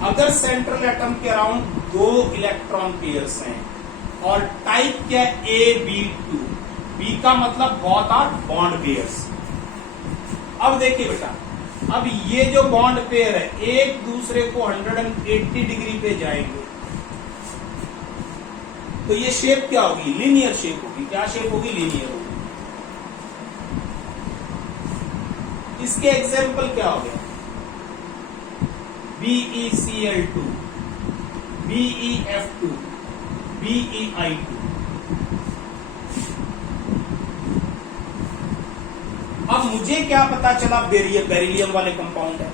अगर central atom के around 2 electron pairs हैं और टाइप क्या है AB2, बी का मतलब बोथ आर बॉन्ड पेयर्स। अब देखिए बेटा, अब ये जो बॉन्ड पेयर है एक दूसरे को 180 डिग्री पे जाएंगे, तो ये शेप क्या होगी? लीनियर शेप होगी। क्या शेप होगी? लीनियर होगी। इसके एग्जाम्पल क्या हो गया? BeCl2, BeF2, BeI2। अब मुझे क्या पता चला? बेरिलियम वाले कंपाउंड है,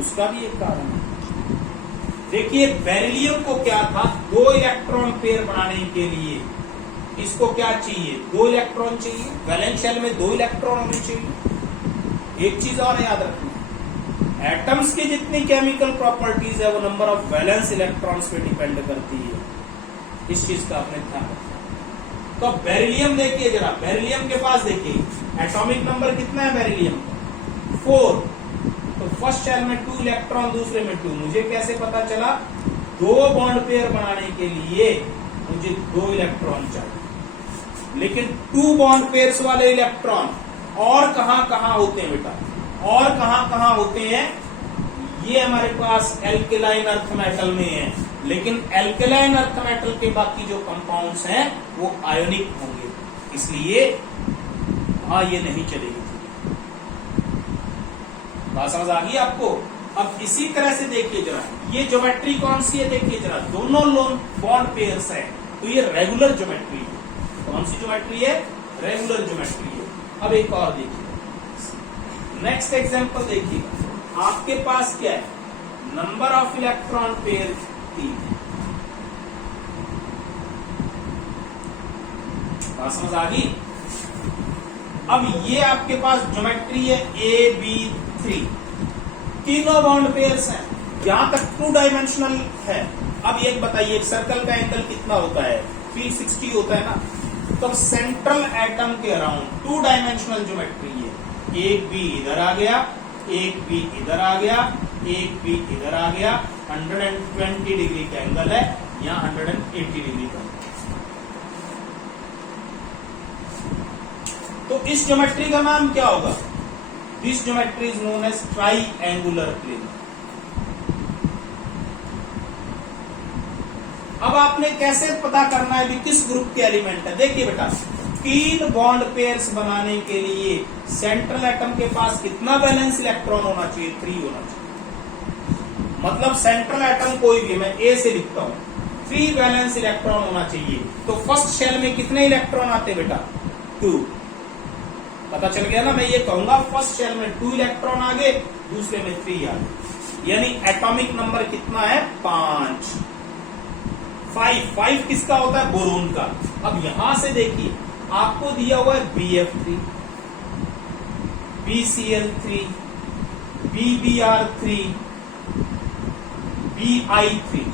उसका भी एक कारण है। देखिए बेरिलियम को क्या था? 2 इलेक्ट्रॉन पेयर बनाने के लिए इसको क्या चाहिए? 2 इलेक्ट्रॉन चाहिए। वैलेंस शेल में 2 इलेक्ट्रॉन होने चाहिए। एक चीज और याद रखना, एटम्स की जितनी केमिकल प्रॉपर्टीज है वो नंबर ऑफ वैलेंस इलेक्ट्रॉन्स पे डिपेंड करती है। इस चीज का आपने ध्यान रखना। तो बेरिलियम देखिए जरा, बेरिलियम के पास देखिए एटॉमिक नंबर कितना है बेरिलियम? 4। तो फर्स्ट शेल में 2 इलेक्ट्रॉन, दूसरे में 2। मुझे कैसे पता चला? 2 बॉन्ड पेयर बनाने के लिए मुझे 2 इलेक्ट्रॉन चाहिए। लेकिन 2 बॉन्ड पेयर्स वाले इलेक्ट्रॉन और कहां होते हैं बेटा? और कहां होते हैं? ये हमारे पास एल्केलाइन अर्थ मेटल में है, लेकिन एल्केलाइन अर्थ मेटल के बाकी जो कंपाउंड्स हैं वो आयोनिक होंगे, इसलिए ये नहीं चलेगी। बात समझ आ गई आपको? अब इसी तरह से देखिए जरा, ये ज्योमेट्री कौन सी है? देखिए जरा, दोनों लोन बॉन्ड पेयर्स है, तो ये रेगुलर ज्योमेट्री है। कौन सी ज्योमेट्री है? रेगुलर ज्योमेट्री है। अब एक और देखिए, नेक्स्ट एग्जांपल देखिएगा। आपके पास क्या है? Number of electron pair 3। बात समझ आ गई? अब ये आपके पास ज्योमेट्री है AB3, तीनों बॉन्ड पेयर्स हैं, यहां तक 2 डायमेंशनल है। अब एक बताइए, एक सर्कल का एंगल कितना होता है? 360 होता है ना। तो सेंट्रल एटम के अराउंड 2 डायमेंशनल ज्योमेट्री है। एक भी इधर आ गया, एक भी इधर आ गया, एक भी इधर आ गया। 120 डिग्री का एंगल है, यहां 180 डिग्री का। तो इस ज्योमेट्री का नाम क्या होगा? This geometry is known as triangular plane. अब आपने कैसे पता करना है भी किस ग्रुप के एलिमेंट है? देखिए बेटा, 3 बॉन्ड पेयर्स बनाने के लिए सेंट्रल एटम के पास कितना बैलेंस इलेक्ट्रॉन होना चाहिए? 3 होना चाहिए। मतलब सेंट्रल एटम कोई भी, मैं ए से लिखता हूं, 3 बैलेंस इलेक्ट्रॉन होना चाहिए। तो फर्स्ट शेल में कितने इलेक्ट्रॉन आते बेटा? 2। पता चल गया ना? मैं ये कहूंगा फर्स्ट शेल में 2 इलेक्ट्रॉन आ गए, दूसरे में 3 आ गए, यानी एटॉमिक नंबर कितना है? 5। 5 किसका होता है? बोरोन का। अब यहां से देखिए, आपको दिया हुआ है BF3, BCl3, BBr3, BI3।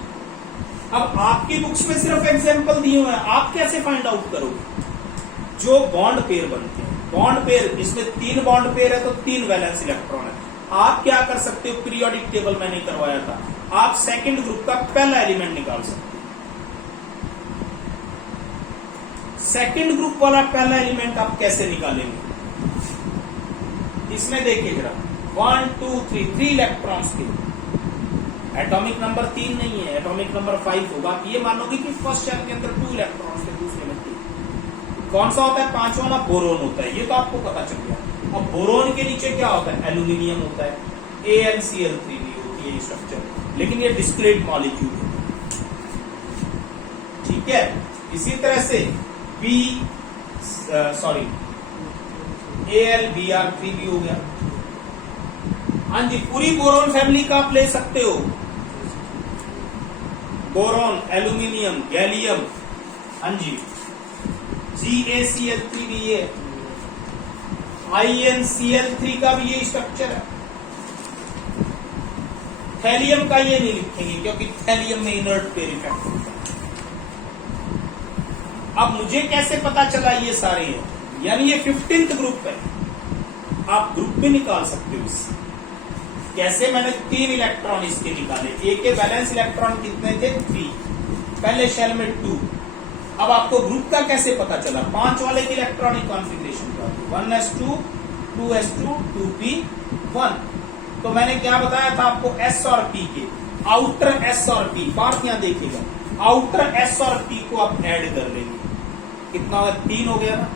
अब आपकी बुक्स में सिर्फ एग्जांपल दिए हुए हैं, आप कैसे फाइंड आउट करोगे? जो बॉन्ड पेयर बनते हैं, बॉन्ड पेयर, इसमें 3 बॉन्ड पेयर है तो 3 वैलेंस इलेक्ट्रॉन है। आप क्या कर सकते हो? पीरियोडिक टेबल मैंने करवाया था, आप सेकंड ग्रुप का पहला एलिमेंट निकाल सकते हो। सेकंड ग्रुप वाला पहला एलिमेंट आप कैसे निकालेंगे? इसमें देखिए जरा, 1 2 3 इलेक्ट्रॉन्स के, एटॉमिक नंबर 3 नहीं है, एटॉमिक नंबर 5 होगा। ये मानोगे कि फर्स्ट शेल के अंदर 2 इलेक्ट्रॉन्स थे, दूसरे में 3। कौन सा होता है? 5वां वाला बोरोन होता है, ये तो आपको पता चल गया। अब बोरोन के नीचे क्या होता है? एल्यूमिनियम होता है, AlCl3 भी होती है स्ट्रक्चर, लेकिन ये डिस्क्रीट मॉलिक्यूल है। ठीक है, इसी तरह से AlBr3 भी हो गया। हाँ जी, पूरी बोरोन फैमिली का आप ले सकते हो, बोरोन, एल्यूमिनियम, गैलियम, हाँ जी, GaCl3 भी है, InCl3 का भी ये स्ट्रक्चर है। थैलियम का ये नहीं लिखेंगे क्योंकि थैलियम में इनर्ट पेयर इफेक्ट होता है। अब मुझे कैसे पता चला ये सारे हैं? यानी ये 15th ग्रुप है, आप ग्रुप भी निकाल सकते हो इससे। कैसे? मैंने 3 इलेक्ट्रॉन इसके निकाले, ए के बैलेंस इलेक्ट्रॉन कितने थे? 3, पहले शेल में 2। अब आपको ग्रुप का कैसे पता चला? 5 वाले की इलेक्ट्रॉनिक कॉन्फ़िगरेशन का 1s2 2s2 2p1। तो मैंने क्या बताया था आपको? s और p के आउटर s और p, बात यहां देखिएगा, आउटर s और p को आप ऐड कर लेंगे, कितना होगा? 3 हो गया ना।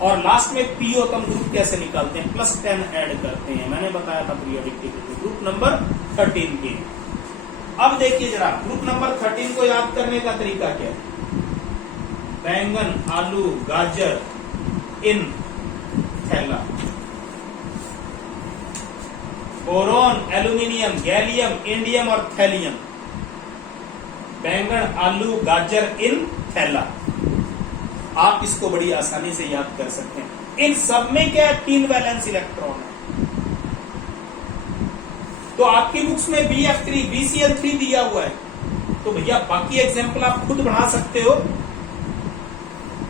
और लास्ट में p हो, तो हम ग्रुप कैसे निकालते हैं? +10 ऐड करते हैं, मैंने बताया था पीरियोडिक टेबल में, ग्रुप नंबर 13 के। अब देखिए जरा, ग्रुप नंबर 13 को याद करने का तरीका क्या है? बैंगन, आलू, गाजर इन थैला, बोरोन, एल्यूमिनियम, गैलियम, इंडियम और थैलियम। बैंगन, आलू, गाजर इन थैला, आप इसको बड़ी आसानी से याद कर सकते हैं। इन सब में क्या है? 3 वैलेंस इलेक्ट्रॉन है। तो आपकी बुक्स में BF3 BCl3 दिया हुआ है, तो भैया बाकी एग्जाम्पल आप खुद बना सकते हो।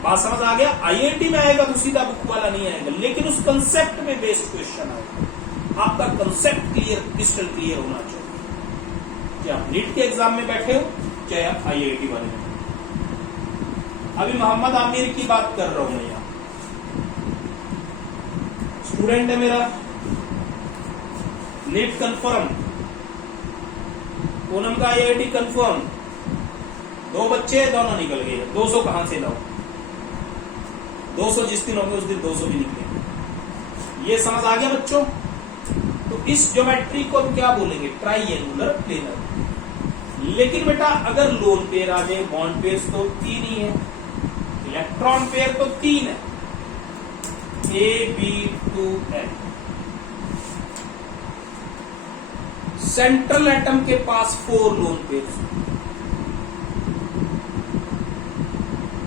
बात समझ आ गया? IIT में आएगा तो सीधा बुक वाला नहीं आएगा, लेकिन उस कंसेप्ट पे बेस्ड क्वेश्चन आएगा। आपका कंसेप्ट क्लियर, क्रिस्टल क्लियर होना चाहिए, चाहे आप नीट के एग्जाम में बैठे हो, चाहे आप IIT वाले में। अभी मोहम्मद आमिर की बात कर रहा हूं मैं, यहां स्टूडेंट है मेरा, नीट कंफर्म, पूनम का IIT कंफर्म, 2 बच्चे, दोनों निकल गए। 200 कहां से लाओ? 200 जिस दिन होंगे उस दिन 200 भी निकलेंगे। ये समझ आ गया बच्चों? तो इस ज्योमेट्री को हम क्या बोलेंगे? Triangular planar. लेकिन बेटा अगर लोन पेयर आ जाए, बॉन्ड पेयर तो 3 ही है, इलेक्ट्रॉन पेयर तो 3 है, AB2N। सेंट्रल एटम के पास 4 लोन पेयर,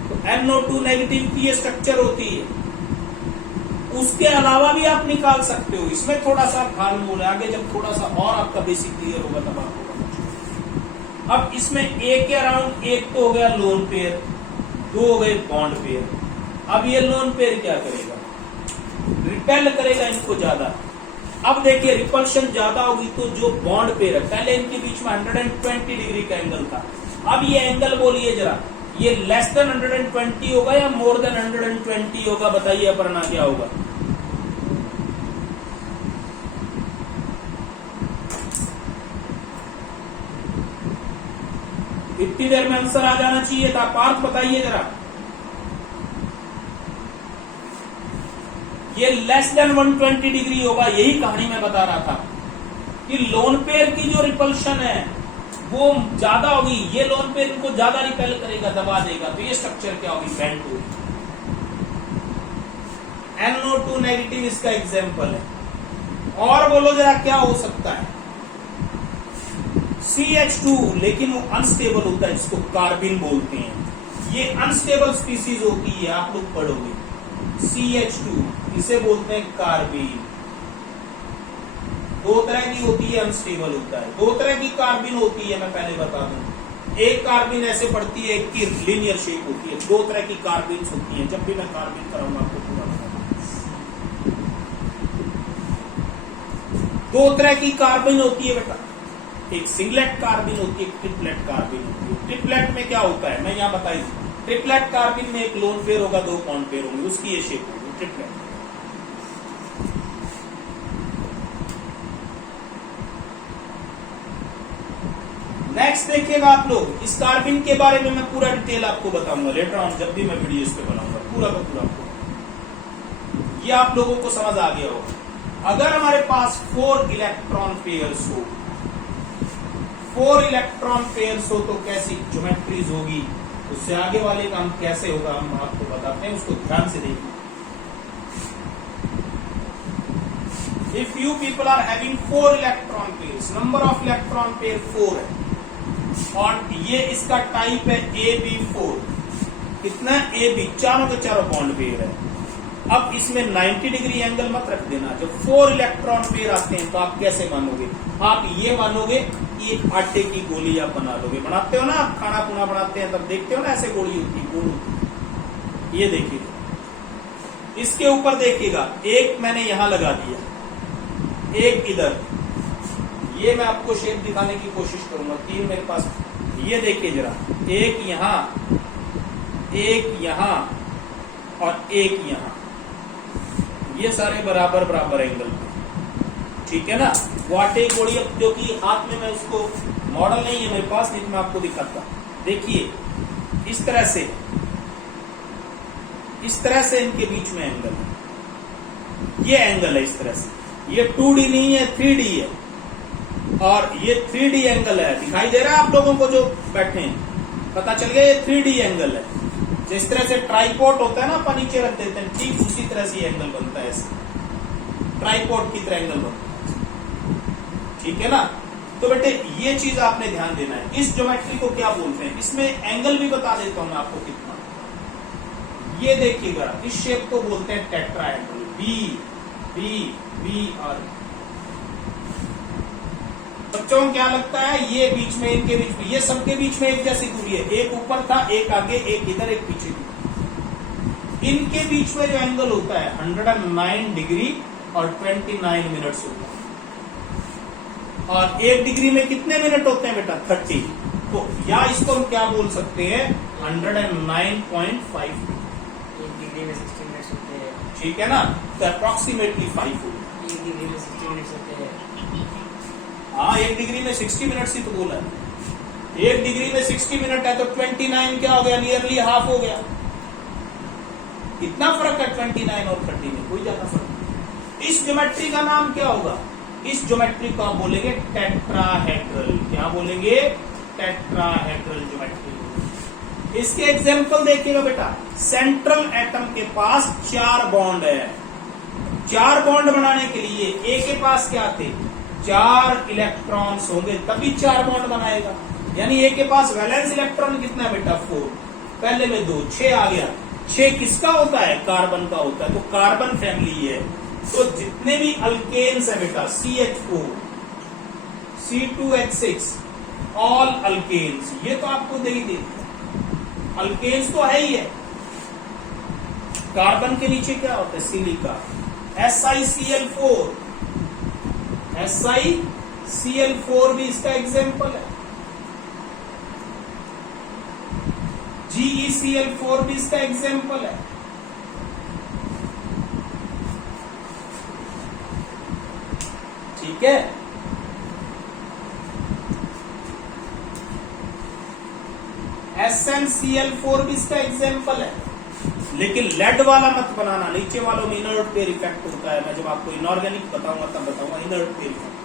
तो NO2 नेगेटिव की ये स्ट्रक्चर होती है। उसके अलावा भी आप निकाल सकते हो, इसमें थोड़ा सा घालमूल है, आगे जब थोड़ा सा और आपका बेसिक क्लियर होगा तब आपको पता चलेगा। अब इसमें A के अराउंड 1 तो हो गया लोन पेयर, 2 हो गए बॉन्ड पेयर। अब ये लोन पेयर क्या करेगा? रिपेल करेगा इनको ज्यादा। अब देखिए रिपल्शन ज्यादा होगी तो जो बॉन्ड पेयर है, पहले इनके बीच में 120 डिग्री का एंगल था, अब ये एंगल बोलिए जरा, ये लेस देन 120 होगा या मोर देन 120 होगा? बताइए अपर्णा, क्या होगा? इतनी देर में आंसर आ जाना चाहिए था। पार्थ बताइए जरा, ये लेस देन 120 डिग्री होगा, यही कहानी मैं बता रहा था कि लोन पेयर की जो रिपल्शन है वो ज्यादा होगी, ये लोन पेयर इनको ज्यादा रिपेल करेगा, दबा देगा, तो ये स्ट्रक्चर क्या होगी? बेंड होगी। NO2 नेगेटिव इसका एग्जाम्पल है। और बोलो जरा क्या हो सकता है? CH2, लेकिन वो अनस्टेबल होता है, जिसको कार्बिन बोलते हैं। ये अनस्टेबल स्पीसीज होती है, आप लोग पढ़ोगे। CH2 इसे बोलते हैं कार्बिन। 2 तरह की होती है, अनस्टेबल होता है। 2 तरह की कार्बिन होती है, मैं पहले बता दूं। एक कार्बिन ऐसे पड़ती है, एक की लीनियर शेप होती है। 2 तरह की कार्बिन होती है, जब भी मैं कार्बिन कराऊंगा आपको पूरा बताऊंगा। 2 तरह की कार्बिन होती है बेटा, एक सिंगलेट कार्बिन होती है, एक ट्रिपलेट कार्बिन होती है। ट्रिपलेट में क्या होता है मैं यहां बताई, ट्रिपलेट कार्बिन में एक लोन पेयर होगा, 2 बॉन्ड पेयर होंगे, उसकी ये शेप होगी ट्रिपलेट। नेक्स्ट देखिएगा आप लोग, इस कार्बिन के बारे में मैं पूरा डिटेल आपको बताऊंगा लेटर ऑन, जब भी मैं वीडियो इस पे बनाऊंगा पूरा का पूरा आपको। ये आप लोगों को समझ आ गया होगा। अगर हमारे पास 4 इलेक्ट्रॉन पेयर्स हो, 4 इलेक्ट्रॉन पेयर्स हो तो कैसी ज्योमेट्रीज होगी, उससे आगे वाले काम कैसे होगा हम आपको बताते हैं, उसको ध्यान से देखिए। If you people are having 4 electron pairs, number of electron pair 4 है, और ये इसका टाइप है AB4, कितना? AB, चारों के चारों बॉन्ड पेयर है। अब इसमें 90 डिग्री एंगल मत रख देना। जब 4 इलेक्ट्रॉन पेयर आते हैं तो आप कैसे मानोगे? आप ये मानोगे कि एक आटे की गोली आप बना लोगे। बनाते हो ना आप, खाना पुना बनाते हैं तब देखते हो ना ऐसे गोली होती है, गोल होती है। ये देखिए, इसके ऊपर देखिएगा, एक मैंने यहां लगा दिया, एक इधर, ये मैं आपको शेप दिखाने की कोशिश करूंगा। तीन मेरे पास, ये देखिए जरा, एक यहां, एक यहां और एक यहां, ये सारे बराबर बराबर एंगल पे, ठीक है ना। वाटे कोड़ी, अब जो कि हाथ में मैं उसको मॉडल नहीं है मेरे पास, नहीं तो मैं आपको दिखाता। देखिए इस तरह से इनके बीच में एंगल है, ये एंगल है इस तरह से। ये 2D नहीं है, 3D है, और ये 3D एंगल है। दिखाई दे रहा है आप लोगों को जो बैठे हैं, पता चल गया ये 3D एंगल है। जिस तरह से ट्राइपॉड होता है ना, अपन नीचे रख देते हैं, ठीक उसी तरह से एंगल बनता है, ऐसे ट्राइपॉड की तरह एंगल बनता है, ठीक है ना। तो बेटे ये चीज आपने ध्यान देना है। इस ज्योमेट्री को क्या बोलते हैं, इसमें एंगल भी बता देता हूं मैं आपको कितना। ये देखिएगा, इस शेप को बोलते हैं टेट्राहेड्रल, बी बी बी और बच्चों को क्या लगता है, ये बीच में, इनके बीच में, ये सबके बीच में एक जैसी दूरी है। एक ऊपर था, एक आगे, एक इधर, एक पीछे। इनके बीच में जो एंगल होता है 109 डिग्री और 29 मिनट्स होता है। और 1 डिग्री में कितने मिनट होते हैं बेटा, 30। तो या इसको हम क्या बोल सकते हैं, 109.5 डिग्री में 60 मिनट्स होते हैं, ठीक है ना। तो अप्रोक्सीमेटली 5 होगा। 1 डिग्री में 60 मिनट्स होते हैं। हाँ, 1 डिग्री में 60 मिनट्स ही तो बोला है। 1 डिग्री में 60 मिनट है तो 29 क्या हो गया, नियरली हाफ हो गया। कितना फर्क है 29 और 30 में, कोई ज्यादा फर्क नहीं। इस ज्योमेट्री का नाम क्या होगा, इस ज्योमेट्री को आप बोलेंगे टेट्राहेड्रल। क्या बोलेंगे, टेट्राहेड्रल ज्योमेट्री। इसके एग्जांपल देखिएगा बेटा, सेंट्रल एटम के पास 4 बॉन्ड है। 4 बॉन्ड बनाने के लिए ए के पास क्या थे, 4 इलेक्ट्रॉन्स होंगे, तभी 4 बॉन्ड बनाएगा। यानी ए के पास वैलेंस इलेक्ट्रॉन कितना है बेटा, 4, पहले में 2, 6 आ गया। 6 किसका होता है, कार्बन का होता है। तो कार्बन फैमिली है, तो जितने भी अल्केन्स है बेटा, CH4, C2H6, ऑल अल्केन्स, ये तो आपको दे ही देते, अल्केन्स तो है ही है। कार्बन के नीचे क्या होता है, सिलिका, SiCl4, SiCl4 भी इसका एग्जाम्पल है। GeCl4 भी इसका एग्जाम्पल है। ठीक है, SnCl4 भी इसका एग्जाम्पल है। लेकिन लेड वाला मत बनाना, नीचे वालों में इनर्ट पेयर इफेक्ट होता है। मैं जब आपको इनऑर्गेनिक बताऊंगा तब बताऊंगा इनर्ट पेयर इफेक्ट।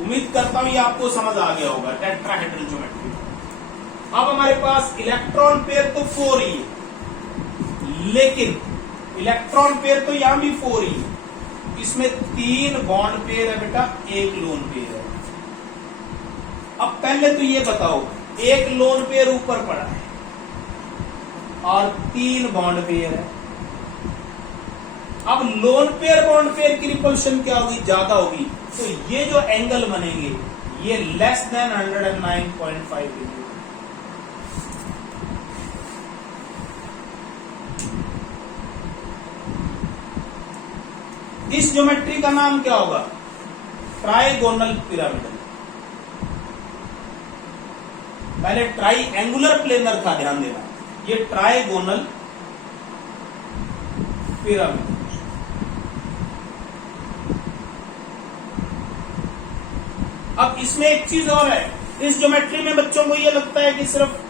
उम्मीद करता हूं ये आपको समझ आ गया होगा टेट्राहेड्रल ज्योमेट्री। अब हमारे पास इलेक्ट्रॉन पेयर तो 4 ही है, लेकिन इलेक्ट्रॉन पेयर तो यहां भी 4 ही है। इसमें 3 बॉन्ड पेयर है बेटा, 1 लोन पेयर है। अब पहले तो ये बताओ, 1 लोन पेयर ऊपर पड़ा है और 3 बॉन्ड पेयर है। अब लोन पेयर बॉन्ड पेयर की रिपल्शन क्या होगी, ज्यादा होगी। तो ये जो एंगल बनेंगे ये लेस देन 109.5 डिग्री। इस ज्योमेट्री का नाम क्या होगा, ट्राइगोनल पिरामिडल। पहले ट्राई एंगुलर प्लेनर था, ध्यान देना, ये ट्राइगोनल पिरामिड। अब इसमें एक चीज और है, इस ज्योमेट्री में बच्चों को ये लगता है कि सिर्फ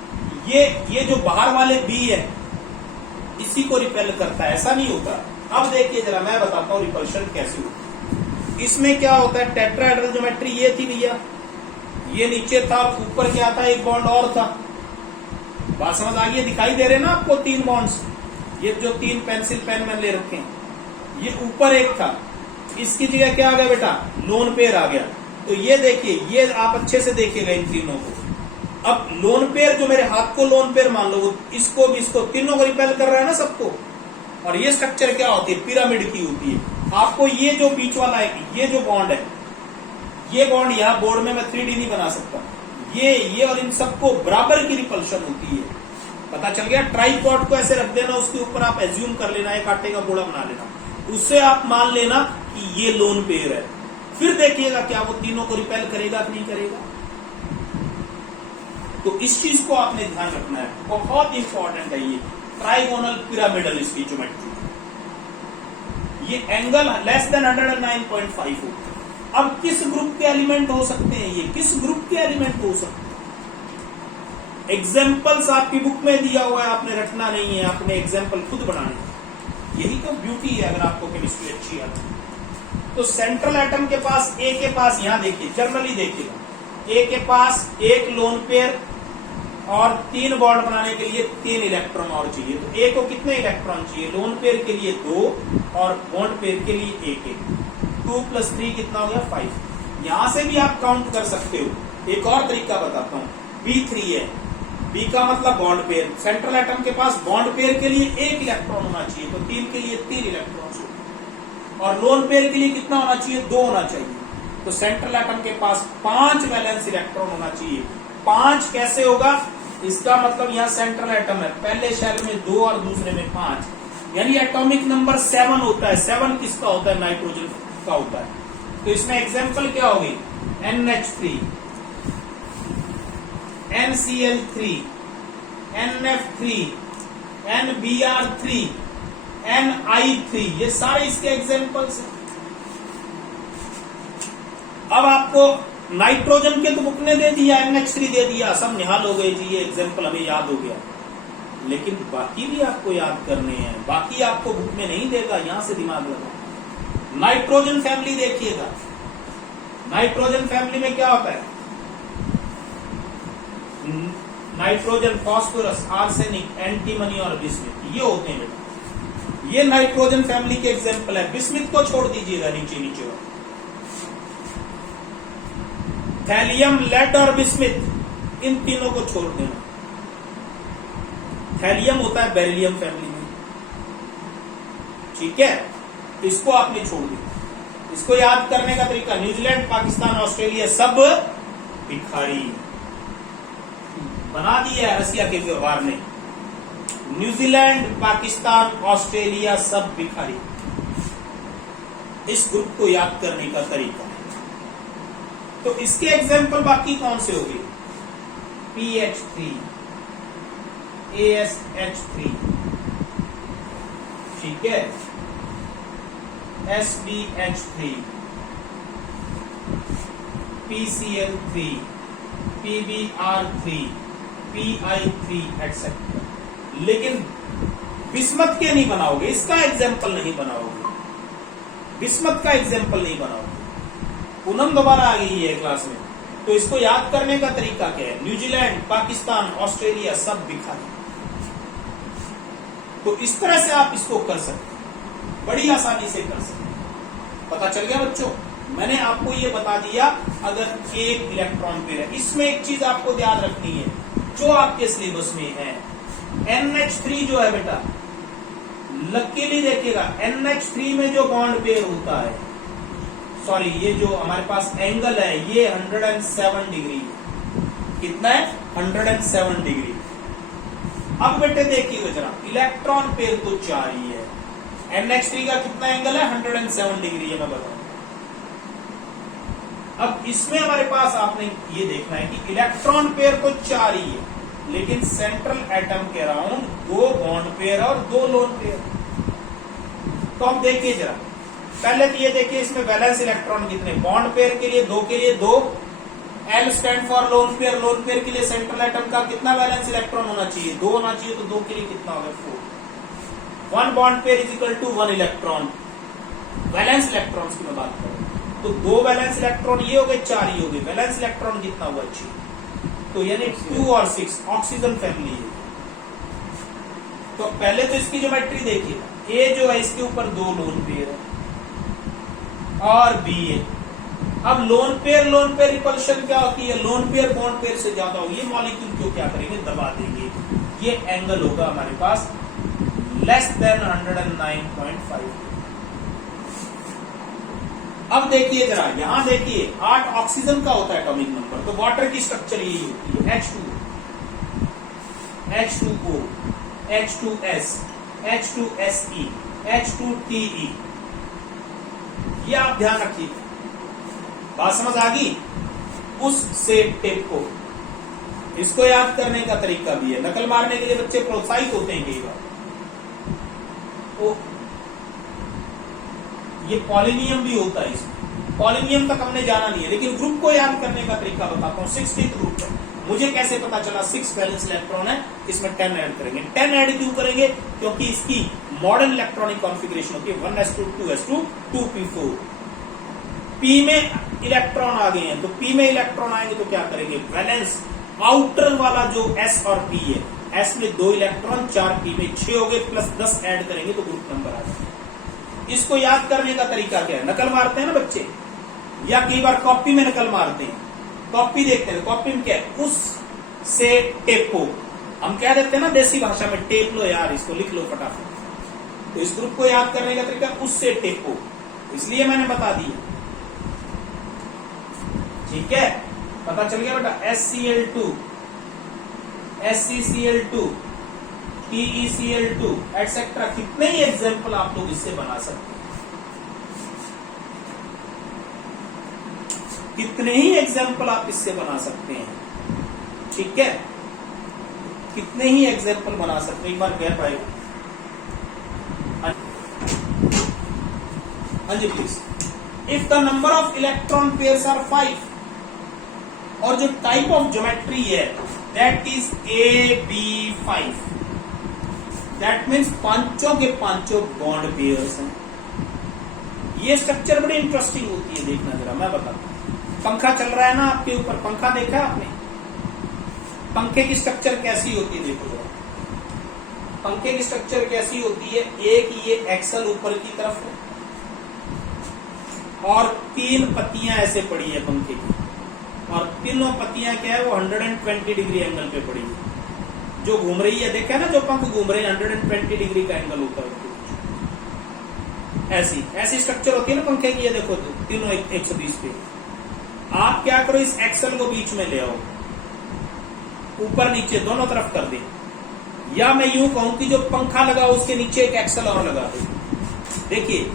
ये जो बाहर वाले बी है इसी को रिपेल करता है, ऐसा नहीं होता। अब देखिए जरा, मैं बताता हूं रिपल्शन कैसे होती है। इसमें क्या होता है, टेट्राहेड्रल ज्योमेट्री ये थी भैया, ये नीचे था, ऊपर क्या था, एक बॉन्ड और था। बात समझ आ गई, दिखाई दे रहे ना आपको 3 बॉन्ड्स, ये जो 3 पेंसिल पेन में ले रखे हैं, ये ऊपर एक था, इसकी जगह क्या आ गया बेटा, लोन पेयर आ गया। तो ये देखिए, ये आप अच्छे से देखिएगा इन तीनों को। अब लोन पेयर, जो मेरे हाथ को लोन पेयर मान लो, वो इसको भी, इसको, तीनों को रिपेल कर रहा है ना सबको। और ये स्ट्रक्चर क्या होती है, पिरामिड की होती है। आपको ये जो बीच वाला है, ये जो बॉन्ड है, ये बॉन्ड यहाँ बोर्ड में मैं 3D नहीं बना सकता, ये और इन सबको बराबर की रिपल्शन होती है। पता चल गया। ट्राइपॉड को ऐसे रख देना, उसके ऊपर आप एज्यूम कर लेना, एक आटे का गोला बना लेना, उससे आप मान लेना कि ये लोन पेयर है। फिर देखिएगा क्या वो तीनों को रिपेल करेगा कि नहीं करेगा। तो इस चीज को आपने ध्यान रखना है, बहुत इंपॉर्टेंट है ये ट्राइगोनल पिरामिडल इसकी ज्योमेट्री। ये एंगल लेस देन 109.5 हो। अब किस ग्रुप के एलिमेंट हो सकते हैं, ये किस ग्रुप के एलिमेंट हो सकते हैं। एग्जाम्पल्स आपकी बुक में दिया हुआ है, आपने रखना नहीं है, आपने एग्जाम्पल खुद बनाने हैं। यही तो ब्यूटी है अगर आपको केमिस्ट्री अच्छी आती है। तो सेंट्रल एटम के पास, ए के पास, यहां देखिए जनरली देखिएगा, ए के पास एक लोन पेयर और 3 बॉन्ड बनाने के लिए 3 इलेक्ट्रॉन और चाहिए। तो ए को कितने इलेक्ट्रॉन चाहिए, लोन पेयर के लिए 2 और बॉन्ड पेयर के लिए 1। 2 + 3 कितना हो गया 5। यहां से भी आप काउंट कर सकते हो। एक और तरीका बताता हूं, B3 है, B का मतलब बॉन्ड पेयर। सेंट्रल एटम के पास बॉन्ड पेयर के लिए 1 इलेक्ट्रॉन होना चाहिए, तो 3 के लिए 3 इलेक्ट्रॉन, और लोन पेयर के लिए कितना होना चाहिए, 2 होना चाहिए। तो सेंट्रल एटम के पास 5 वैलेंस इलेक्ट्रॉन होना चाहिए। 5 कैसे होगा, इसका मतलब यहाँ सेंट्रल एटम है, पहले शेल में 2 और दूसरे में 5, यानी एटॉमिक नंबर 7 होता है। 7 किसका होता है, नाइट्रोजन का होता है। तो इसमें एग्जांपल क्या होगी, NH3, NCl3, NF3, NBr3, NI3, ये सारे इसके एग्जांपल्स हैं। अब आपको नाइट्रोजन के तो बुक ने दे दिया, NH3 दे दिया, सब निहाल हो गए जी, ये एग्जांपल हमें याद हो गया। लेकिन बाकी भी आपको याद करने हैं, बाकी आपको बुक में नहीं देगा, यहां से दिमाग लगा। नाइट्रोजन फैमिली देखिएगा, नाइट्रोजन फैमिली में क्या होता है, नाइट्रोजन, फास्फोरस, आर्सेनिक, एंटीमनी और बिस्मिथ, ये होते हैं बेटा। ये नाइट्रोजन फैमिली के एग्जांपल है। बिस्मिथ को छोड़ दीजिएगा नीचे नीचे। थैलियम, लेड और बिस्मिथ, इन तीनों को छोड़ देना। थैलियम होता है बेरिलियम फैमिली में, ठीक है, इसको आपने छोड़ दिया। इसको याद करने का तरीका, न्यूजीलैंड, पाकिस्तान, ऑस्ट्रेलिया सब भिखारी बना दिया है रसिया के व्यवहार ने। न्यूजीलैंड, पाकिस्तान, ऑस्ट्रेलिया सब भिखारी। इस ग्रुप को याद करने का तरीका। तो इसके एग्जाम्पल बाकी कौन से होंगे, PH3, ASH3, ठीक है, SBH3, PCl3, PBr3, PI3 etc। लेकिन बिस्मथ के नहीं बनाओगे, इसका एग्जाम्पल नहीं बनाओगे, बिस्मथ का एग्जाम्पल नहीं बनाओगे। पूनम दोबारा आ गई है क्लास में। तो इसको याद करने का तरीका क्या है, न्यूजीलैंड, पाकिस्तान, ऑस्ट्रेलिया सब भिखारी। तो इस तरह से आप इसको कर सकते हैं, बड़ी आसानी से कर सकते हैं। पता चल गया बच्चों, मैंने आपको ये बता दिया। अगर 1 इलेक्ट्रॉन पेयर है, इसमें एक चीज आपको याद रखनी है जो आपके सिलेबस में है, NH3 जो है बेटा, लकीली देखिएगा, NH3 में जो बॉन्ड पेयर होता है, सॉरी, ये जो हमारे पास एंगल है ये 107 डिग्री है। कितना है, 107 डिग्री। अब बेटे देखिएगा जरा, इलेक्ट्रॉन पेयर तो 4 ही है। NH3 का कितना एंगल है, 107 डिग्री है, मैं बताऊं। अब इसमें हमारे पास आपने ये देखना है कि इलेक्ट्रॉन पेयर तो 4 ही है, लेकिन सेंट्रल एटम के अराउंड 2 बॉन्ड पेयर और 2 लोन पेयर। तो अब देखिए जरा, पहले तो ये देखिए इसमें वैलेंस इलेक्ट्रॉन कितने, बॉन्ड पेयर के लिए 2 के लिए 2, L stand for lone pair, lone pair के लिए सेंट्रल एटम का कितना वैलेंस इलेक्ट्रॉन होना चाहिए, 2 होना चाहिए, तो 2 के लिए कितना होगा 4। 1 bond pair is equal to 1 electron, valence electrons की मैं बात करूं तो 2 वैलेंस इलेक्ट्रॉन ये हो गए, 4 ही हो गए, वैलेंस इलेक्ट्रॉन कितना हुआ 6, तो यानी 2 और 6 ऑक्सीजन फैमिली है। तो पहले तो इसकी ज्योमेट्री देखिए, ए जो है इसके ऊपर 2 लोन पेयर है और बी है। अब लोन पेयर रिपल्शन क्या होती है, लोन पेयर बॉन्ड पेयर से ज्यादा होगी, ये मॉलिक्यूल को क्या करेंगे, दबा देंगे। ये एंगल होगा हमारे पास लेस देन 109.5। अब देखिए जरा, यहां देखिए 8 ऑक्सीजन का होता है एटॉमिक नंबर, तो वाटर की स्ट्रक्चर यही होती है, H2O, H2S, H2SE, H2TE। ये आप ध्यान रखिए। बात समझ आ गई? उस से टेप को, इसको याद करने का तरीका भी है। नकल मारने के लिए बच्चे प्रोत्साहित होते हैं कई बार। तो ये पॉलिनियम भी होता है इसमें। पॉलिनियम तक हमने जाना नहीं है, लेकिन ग्रुप को याद करने का तरीका बताता हूँ। 16th ग्रुप है, मुझे कैसे पता चला 6 वैलेंस इलेक्ट्रॉन है, इसमें 10 ऐड करेंगे। 10 ऐड क्यों करेंगे? क्योंकि इसकी मॉडर्न इलेक्ट्रॉनिक कॉन्फ़िगरेशन होती है 1s2 2s2 2p4। पी में इलेक्ट्रॉन आ गए हैं, तो पी में इलेक्ट्रॉन आएंगे तो क्या करेंगे? वैलेंस आउटर वाला जो s और p है, s में 2 इलेक्ट्रॉन, 4 p में 6 हो गए, प्लस 10 ऐड करेंगे तो ग्रुप नंबर आ जाएगा। इसको याद करने का तरीका क्या है? नकल मारते हैं ना बच्चे, या कई बार कॉपी में नकल मारते हैं। कॉपी देखते हैं, कॉपी में क्या है? उस से टेपो। हम क्या देते हैं ना देसी भाषा में, टेप लो यार, इसको लिख लो फटाफट। तो इस ग्रुप को याद करने का तरीका उस से टेपो, इसलिए मैंने बता दिया। ठीक है, पता चल गया बेटा? SCl2, SCCl2, TeCl2 etcetera. कितने ही एग्जाम्पल आप लोग इससे बना सकते हैं, कितने ही एग्जाम्पल आप इससे बना सकते हैं। ठीक है, कितने ही एग्जाम्पल बना सकते हैं। एक बार कह पाएगा? हाँ जी please. If the number of electron pairs are 5 और जो टाइप ऑफ ज्योमेट्री है that is AB5, that means पांचों के पांचों बॉन्ड पेयर्स हैं। ये स्ट्रक्चर बड़ी इंटरेस्टिंग होती है, देखना जरा, मैं बताता हूं। पंखा चल रहा है ना आपके ऊपर, पंखा देखा आपने? पंखे की स्ट्रक्चर कैसी होती है देखो जरा। पंखे की स्ट्रक्चर कैसी होती है? एक ये एक्सल ऊपर की तरफ है और 3 पत्तियां ऐसे पड़ी है पंखे की, और तीनों पत्तियां क्या है? वो 120 डिग्री एंगल पे पड़ी है। जो घूम रही है, देखा ना, जो पंख घूम रहे हैं 120 डिग्री का एंगल होता है। ऐसी ऐसी स्ट्रक्चर होती है ना पंखे की। ये देखो तीनों 120 पे। आप क्या करो, इस एक्सल को बीच में ले आओ, ऊपर नीचे दोनों तरफ कर दे। या मैं यूं कहूं कि जो पंखा लगा उसके नीचे एक एक्सल और लगा दे। देखिए,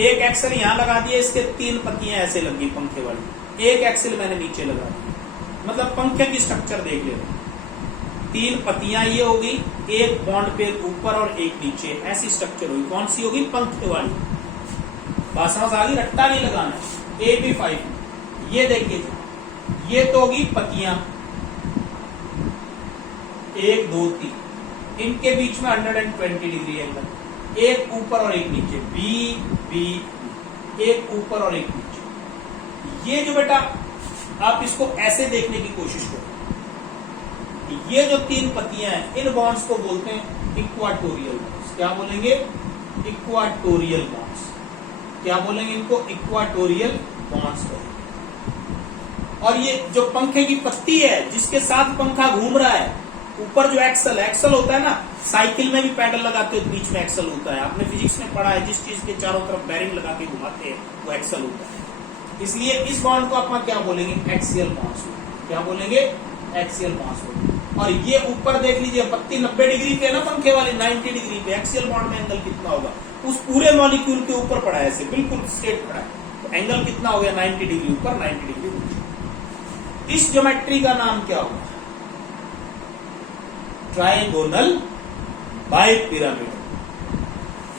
एक एक्सल यहां लगा दिया, इसके 3 पत्तियां ऐसे लगी पंखे वाली, एक एक्सल मैंने नीचे लगा दी। मतलब पंखे की स्ट्रक्चर देख ले, 3 पत्तियां ये होगी, एक बॉन्ड पेयर ऊपर और एक नीचे, ऐसी स्ट्रक्चर होगी। कौन सी होगी? पंखे वाली। बात समझ आ गई? रट्टा नहीं लगाना है। AB5, ये देखिए, ये तो होगी पत्तियां 1 2 3, इनके बीच में 120 डिग्री एंगल, एक ऊपर और एक नीचे, B, एक ऊपर और एक नीचे। ये जो बेटा, आप इसको ऐसे देखने की कोशिश करो, ये जो 3 पत्तियां हैं, इन बॉन्ड्स को बोलते हैं इक्वाटोरियल बॉन्ड्स। क्या बोलेंगे? Equatorial bonds. क्या बोलेंगे इनको? Equatorial bonds. और ये जो पंखे की पत्ती है जिसके साथ पंखा घूम रहा है, ऊपर जो एक्सल होता है ना, साइकिल में भी पैडल लगाते हो बीच में एक्सल होता है। आपने फिजिक्स में पढ़ा है, जिस चीज के चारों तरफ बैरिंग लगा के घुमाते हैं वो एक्सल होता है। इसलिए इस बॉन्ड को आप क्या बोलेंगे? Axial bonds. क्या बोलेंगे? Axial bonds. और ये ऊपर देख लीजिए, पत्ती 90 डिग्री पे है ना पंखे वाली, 90 डिग्री पे। एक्सियल बॉन्ड में एंगल कितना होगा? उस पूरे मॉलिक्यूल के ऊपर पड़ा है, ऐसे बिल्कुल स्ट्रेट पड़ा है, तो एंगल कितना हो गया? 90 डिग्री ऊपर, 90 डिग्री नीचे। इस ज्योमेट्री का नाम क्या होगा? ट्राइगोनल बाइपिरामिड।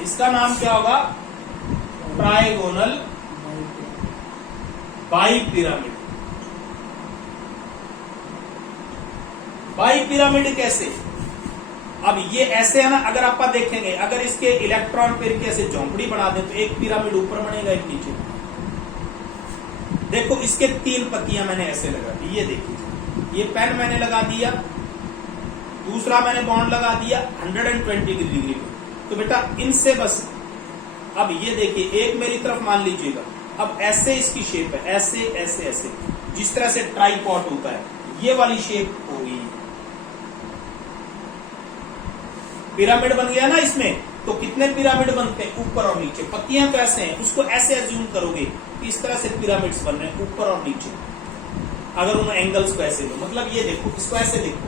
इसका नाम क्या होगा? ट्राइगोनल बाइपिरामिड। बाइपिरामिड कैसे? अब ये ऐसे है ना, अगर आप देखेंगे, अगर इसके इलेक्ट्रॉन पेयर की ऐसे झोंपड़ी बना दें तो एक पिरामिड ऊपर बनेगा, एक नीचे। देखो, इसके 3 पत्तियां मैंने ऐसे लगा दी, ये देखिए, ये पेन मैंने लगा दिया, दूसरा मैंने बॉन्ड लगा दिया 120 डिग्री पे। तो बेटा इनसे बस, अब ये देखिए, एक मेरी तरफ मान लीजिएगा, अब ऐसे इसकी शेप है, ऐसे ऐसे ऐसे, जिस तरह से ट्राइपॉड होता है, ये वाली शेप होगी। पिरामिड बन गया ना इसमें। तो कितने पिरामिड बनते हैं? ऊपर और नीचे। पत्तियां तो ऐसे हैं, उसको ऐसे एज्यूम करोगे कि इस तरह से पिरामिड्स बन रहे हैं, ऊपर और नीचे। अगर उन एंगल्स को ऐसे लो, मतलब ये देखो, इसको ऐसे देखो,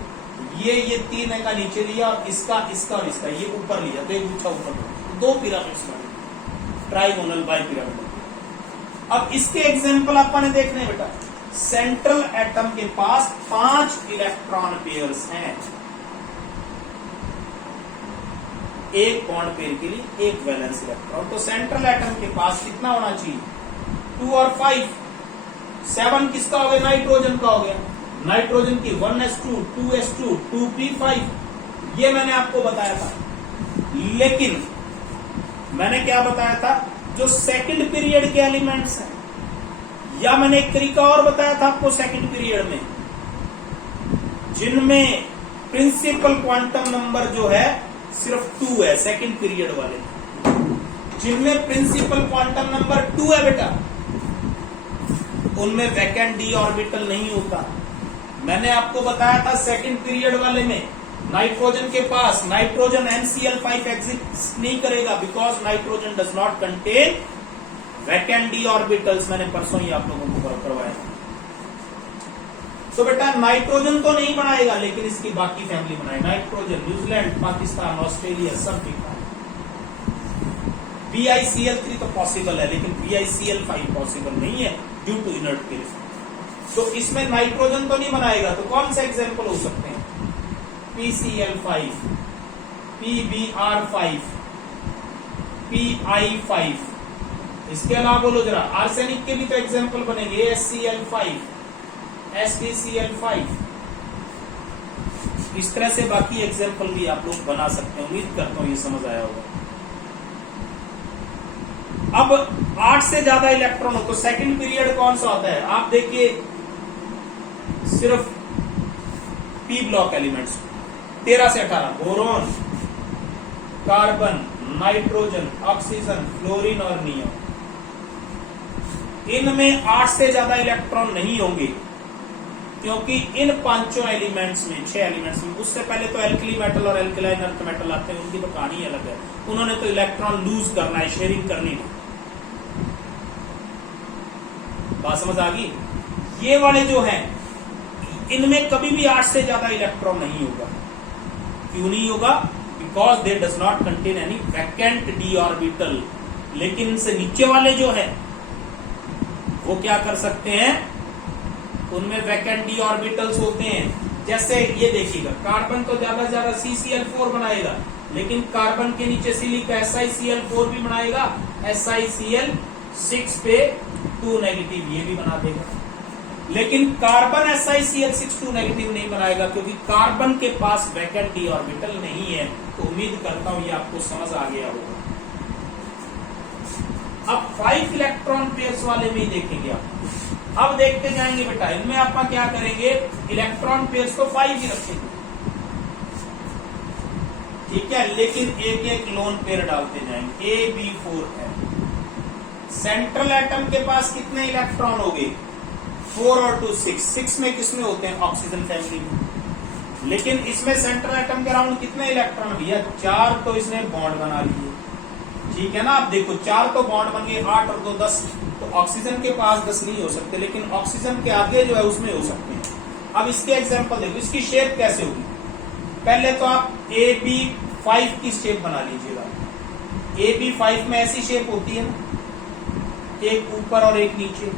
ये 3 का नीचे लिया, और इसका और इसका ये ऊपर लिया, तो एक गुच्छा ऊपर, 2 पिरामिड्स बने, ट्राइगोनल बाइपिरामिड। अब इसके एग्जाम्पल अपन देखने बेटा, सेंट्रल एटम के पास 5 इलेक्ट्रॉन पेयर्स हैं, एक बॉन्ड पेयर के लिए एक वैलेंस इलेक्ट्रॉन। तो सेंट्रल एटम के पास कितना होना चाहिए? 2 और 5। 7 किसका हो गया? नाइट्रोजन का हो गया। नाइट्रोजन की 1s2, 2s2, 2p5, ये मैंने आपको बताया था। लेकिन मैंने क्या बताया था? जो सेकंड पीरियड के एलिमेंट्स हैं, या मैंने एक तरीका और बताया था आपको सेकंड पीरियड में, जिनमें प्रिंसिपल क्वांटम नंबर जो है सिर्फ 2 है, सेकंड पीरियड वाले, जिनमें प्रिंसिपल क्वांटम नंबर 2 है बेटा, उनमें वैकेंट डी ऑर्बिटल नहीं होता। मैंने आपको बताया था सेकंड पीरियड वाले में नाइट्रोजन के पास नाइट्रोजन NCl5 एग्जिस्ट नहीं करेगा, because nitrogen does not contain vacant D orbitals. मैंने परसों ही आप लोगों को करवाया। तो बेटा नाइट्रोजन तो नहीं बनाएगा, लेकिन इसकी बाकी फैमिली बनाए, नाइट्रोजन, न्यूजीलैंड, पाकिस्तान, ऑस्ट्रेलिया, सब ठीक है। BiCl3 तो पॉसिबल है, लेकिन BiCl5 पॉसिबल नहीं है ड्यू टू इनर्ट केस। तो इसमें नाइट्रोजन तो नहीं बनाएगा, तो कौन सा एग्जाम्पल हो सकते हैं? PCl5, PBr5, PI5। इसके अलावा बोलो जरा, आर्सेनिक के भी तो एग्जाम्पल बनेंगे, AsCl5, SbCl5। इस तरह से बाकी एग्जाम्पल भी आप लोग बना सकते हैं। उम्मीद करता हूं ये समझ आया होगा। अब 8 से ज्यादा इलेक्ट्रॉन हो तो सेकंड पीरियड कौन सा होता है? आप देखिए, सिर्फ पी ब्लॉक एलिमेंट्स 13 से 18, boron, carbon, nitrogen, oxygen, fluorine और नियोन, इनमें 8 से ज्यादा इलेक्ट्रॉन नहीं होंगे, क्योंकि इन 5 एलिमेंट्स में, 6 एलिमेंट्स में, उससे पहले तो एल्कली मेटल और एल्कलाइन अर्थ मेटल आते हैं, उनकी तो कहानी अलग है। उन्होंने तो इलेक्ट्रॉन लूज करना है, शेयरिंग करनी है। बात समझ आ गई? ये वाले जो हैं, इनमें कभी भी 8 से ज्यादा इलेक्ट्रॉन नहीं होगा। क्यों नहीं होगा? Because they does not contain any vacant D orbital. लेकिन इनसे नीचे वाले जो है वो क्या कर सकते हैं? उनमें वैकेंट डी ऑर्बिटल्स होते हैं। जैसे ये देखिएगा, कार्बन तो ज्यादा से ज्यादा CCl4 बनाएगा, लेकिन कार्बन के नीचे सिलिका SiCl4 भी बनाएगा, SiCl6 पे 2 नेगेटिव ये भी बना देगा। लेकिन कार्बन SiCl6 2 नेगेटिव नहीं बनाएगा, क्योंकि कार्बन के पास वैकेंट डी ऑर्बिटल नहीं है। तो उम्मीद करता हूं ये आपको समझ आ गया होगा। अब 5 इलेक्ट्रॉन पेयर्स वाले में ही देखेंगे आप। अब देखते जाएंगे बेटा, इनमें आप क्या करेंगे? इलेक्ट्रॉन पेयर्स तो 5 ही रखेंगे, ठीक है, लेकिन एक एक लोन पेयर डालते जाएंगे। AB4 है। सेंट्रल एटम के पास कितने इलेक्ट्रॉन हो गए? 4 और 2 6। 6 में किसमें होते हैं? ऑक्सीजन फैमिली में। लेकिन इसमें सेंट्रल एटम के अराउंड कितने इलेक्ट्रॉन भैया? 4 तो इसने बॉन्ड बना लिए, ठीक है ना। आप देखो 4 तो बॉन्ड बन गए, 8 और 2 10। तो ऑक्सीजन के पास 10 नहीं हो सकते, लेकिन ऑक्सीजन के आगे जो है उसमें हो सकते हैं। अब इसके एग्जांपल देखो, इसकी शेप कैसे होगी? पहले तो आप AB5 की शेप बना लीजिएगा। AB5 में ऐसी शेप होती है ना, एक ऊपर और एक नीचे।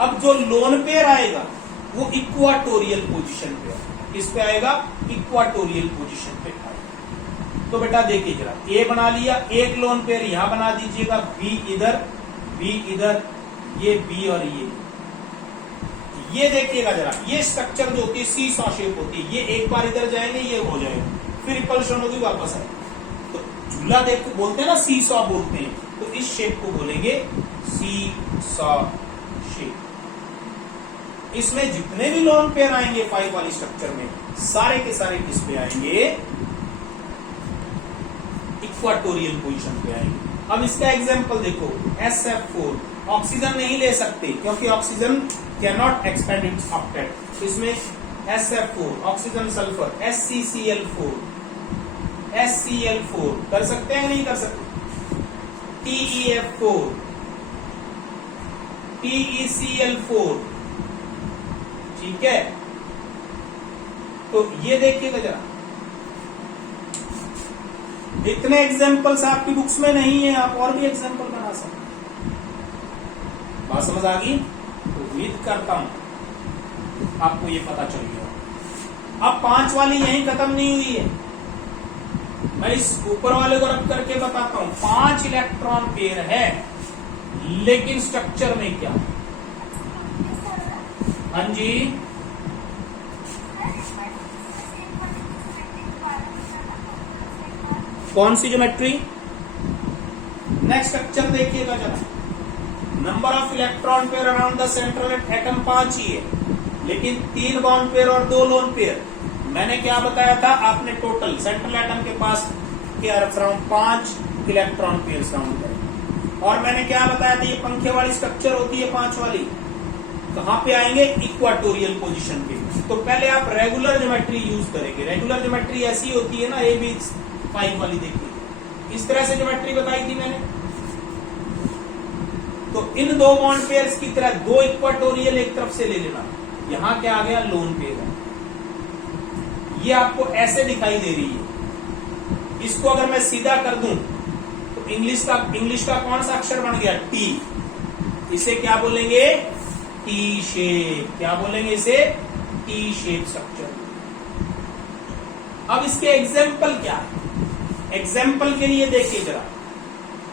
अब जो लोन पेयर आएगा वो इक्वाटोरियल पोजीशन पे आएगा। किस पे आएगा? इक्वाटोरियल पोजीशन पे आएगा। तो बेटा देखिए जरा, ए बना लिया, एक लोन पेयर यहां बना दीजिएगा, बी इधर, बी इधर, ये बी और ये देखिएगा जरा, ये स्ट्रक्चर जो होती है सी सॉ शेप होती है। ये एक बार इधर जाएंगे, ये हो जाएगा, फिर रिपल्शन होगी, वापस आएगा। तो झूला देखो बोलते हैं ना, सी सॉ बोलते हैं, तो इस शेप को बोलेंगे सी सॉ शेप। इसमें जितने भी लोन पेयर आएंगे 5 वाली स्ट्रक्चर में, सारे के सारे किस पे आएंगे? इक्वाटोरियल पोजीशन पे आएंगे। अब इसका एग्जांपल देखो, SF4 ऑक्सीजन नहीं ले सकते, क्योंकि oxygen can not expand it's octet. इसमें SF4, oxygen sulphur, SCCl4, SCl4 कर सकते हैं नहीं कर सकते? TeF4, TeCl4, ठीक है। तो ये देखिएगा जरा, इतने एग्जाम्पल्स आपकी बुक्स में नहीं है, आप और भी एग्जाम्पल बना सकते हैं। बात समझ आ गई? तो उम्मीद करता हूं आपको ये पता चल गया। अब 5 वाली यहीं खत्म नहीं हुई है, मैं इस ऊपर वाले को रख करके बताता हूं। 5 इलेक्ट्रॉन पेयर है, लेकिन स्ट्रक्चर में क्या? हाँ जी, कौन सी ज्योमेट्री? नेक्स्ट स्ट्रक्चर देखिएगा जरा। Number of electron pair around the central atom 5 ही है, लेकिन 3 बॉन्ड पेयर और 2 लोन पेयर। मैंने क्या बताया था? आपने टोटल सेंट्रल एटम के पास के अराउंड 5 इलेक्ट्रॉन पेयर साउंड करें। और मैंने क्या बताया था? ये पंखे वाली स्ट्रक्चर होती है 5 वाली, कहां पे आएंगे? इक्वाटोरियल पोजीशन पे। तो पहले आप रेगुलर ज्योमेट्री यूज करेंगे। रेगुलर ज्योमेट्री ऐसी होती है ना, AB5 वाली देखिए, इस तरह से ज्योमेट्री बताई थी मैंने। तो इन 2 बॉन्ड पेयर्स की तरह 2 इक्वाटोरियल एक तरफ से ले लेना। यहां क्या आ गया? लोन पेयर है। ये आपको ऐसे दिखाई दे रही है। इसको अगर मैं सीधा कर दूं तो इंग्लिश का कौन सा अक्षर बन गया? टी। इसे क्या बोलेंगे? T shape. क्या बोलेंगे इसे? T shape structure. अब इसके एग्जाम्पल क्या है? एग्जाम्पल के लिए देखिए जरा।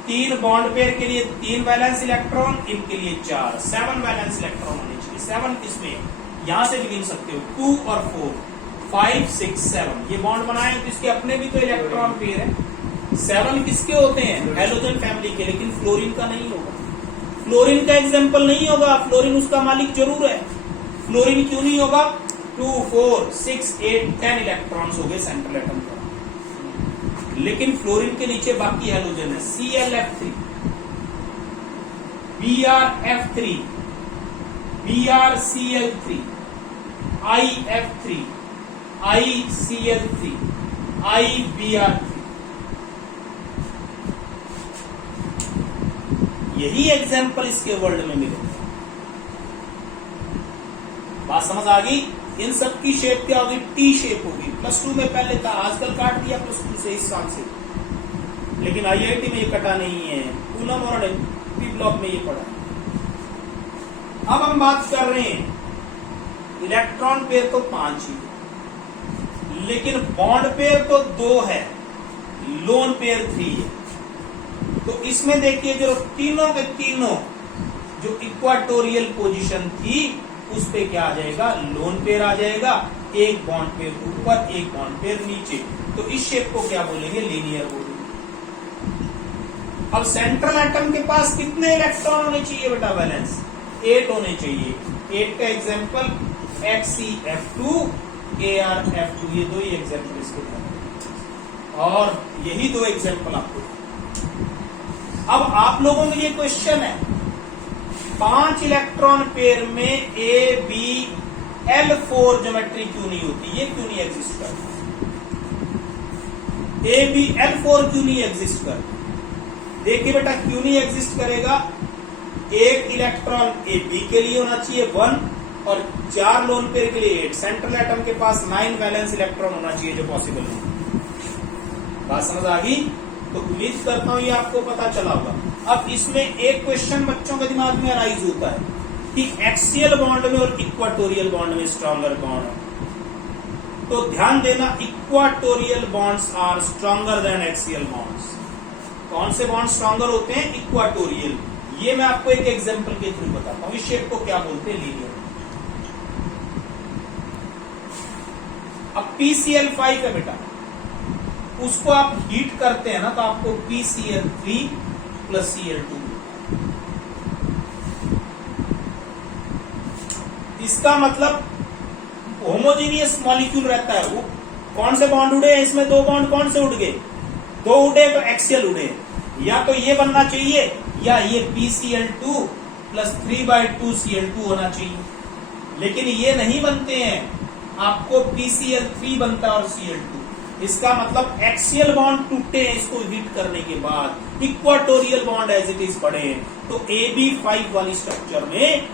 3 बॉन्ड पेयर के लिए 3 वैलेंस इलेक्ट्रॉन, इनके लिए 4, 7 वैलेंस इलेक्ट्रॉन होने चाहिए। 7 किसमें? यहां से भी गिन सकते हो, 2 और 4, 5, 6, 7। ये बॉन्ड बनाए तो इसके अपने भी तो इलेक्ट्रॉन पेयर है। 7 किसके होते हैं? हेलोजन फैमिली के, लेकिन फ्लोरीन का नहीं होगा। फ्लोरीन का एग्जाम्पल नहीं होगा। फ्लोरीन उसका मालिक जरूर है। फ्लोरीन क्यों नहीं होगा? 2, 4, 6, 8, 10 इलेक्ट्रॉन्स हो गए सेंट्रल एटम का, लेकिन फ्लोरीन के नीचे बाकी हेलोजन है। ClF3, BrF3, BrCl3, IF3, ICl3, IBr3। यही एग्जाम्पल इसके वर्ल्ड में मिलेगा। बात समझ आ गई? इन सब की शेप क्या होगी? टी शेप होगी। +2 में पहले था, आजकल काट दिया +2 से इस साल से, लेकिन IIT में ये कटा नहीं है। पूनम और MP ब्लॉक में ये पड़ा है। अब हम बात कर रहे हैं इलेक्ट्रॉन पेयर तो 5 ही, लेकिन बॉन्ड पेयर तो 2 है, लोन पेयर 3 है। तो इसमें देखिए जो तीनों के तीनों जो इक्वाटोरियल पोजीशन थी, उस पे क्या आ जाएगा? लोन पेयर आ जाएगा। एक बॉन्ड पेयर ऊपर, एक बॉन्ड पेयर नीचे। तो इस शेप को क्या बोलेंगे? लीनियर बोलेंगे। अब सेंट्रल एटम के पास कितने इलेक्ट्रॉन होने चाहिए बेटा? वैलेंस 8 होने चाहिए। 8 का एग्जाम्पल HCF2, ArF2। ये 2 ही एग्जाम्पल इसके हैं, और यही 2 एग्जाम्पल आपको। अब आप लोगों के लिए क्वेश्चन है, 5 इलेक्ट्रॉन पेयर में ABL4 ज्योमेट्री क्यों नहीं होती? ये क्यों नहीं एग्जिस्ट करती? ABL4 क्यों नहीं एग्जिस्ट करती? देखिए बेटा, क्यों नहीं एग्जिस्ट करेगा? एक इलेक्ट्रॉन AB के लिए होना चाहिए 1, और 4 लोन पेयर के लिए 8। सेंट्रल एटम के पास 9 वैलेंस इलेक्ट्रॉन होना चाहिए, जो पॉसिबल नहीं। बात समझ आ गई? तो उम्मीद करता हूं ये आपको पता चला होगा। अब इसमें एक क्वेश्चन बच्चों के दिमाग में अराइज होता है कि एक्सियल बॉन्ड में और इक्वाटोरियल बॉन्ड में स्ट्रॉन्गर कौन है? तो ध्यान देना, equatorial bonds are stronger than axial bonds. कौन से बॉन्ड स्ट्रॉन्गर होते हैं? इक्वाटोरियल। ये मैं आपको एक एग्जांपल के थ्रू बताता हूं। इस शेप को क्या बोलते हैं? लीनियर। अब PCl5 है बेटा, उसको आप हीट करते हैं ना, तो आपको PCl3 + Cl2। इसका मतलब होमोजीनियस मॉलिक्यूल रहता है। वो कौन से बॉन्ड उड़े हैं इसमें? 2 बॉन्ड कौन से उड़ गए? 2 उड़े तो एक्सियल उड़े। या तो ये बनना चाहिए, या ये PCl2 + 3/2 Cl2 होना चाहिए, लेकिन ये नहीं बनते हैं। आपको PCl3 बनता है और Cl2। इसका मतलब एक्सियल बॉन्ड टूटे हैं इसको हीट करने के बाद, equatorial bond as it is पड़े हैं। तो AB5 वाली स्ट्रक्चर में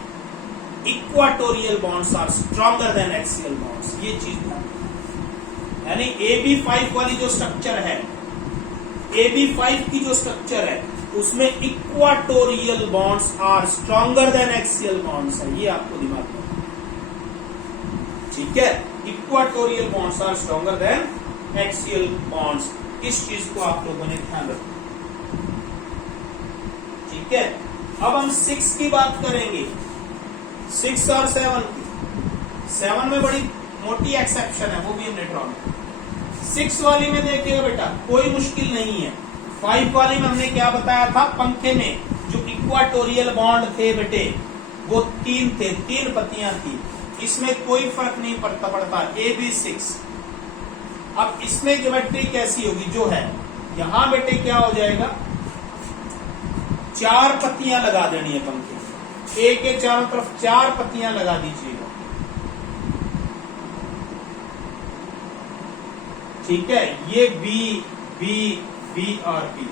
equatorial bonds are stronger than axial bonds. ये चीज यानी AB5 वाली जो स्ट्रक्चर है, AB5 की जो स्ट्रक्चर है, उसमें equatorial bonds are stronger than axial bonds है, ये आपको दिमाग में, ठीक है। Equatorial bonds are stronger than axial bonds, इस चीज को आप लोगों ने ध्यान रखना, ठीक है। अब हम 6 की बात करेंगे, 6 और 7 की। 7 में बड़ी मोटी एक्सेप्शन है, वो भी न्यूट्रॉन। 6 वाली में देखिएगा बेटा कोई मुश्किल नहीं है। 5 वाली में हमने क्या बताया था, पंखे में जो इक्वाटोरियल बॉन्ड थे बेटे वो 3 थे, 3 पत्तियां थी। इसमें कोई फर्क नहीं पड़ता, AB6। अब इसमें ज्योमेट्री कैसी होगी, जो है यहां बेटे क्या हो जाएगा, 4 पत्तियां लगा देनी है पंखे, ए के चारों तरफ 4 पत्तियां लगा दीजिएगा, ठीक है। ये बी बी बी और बी,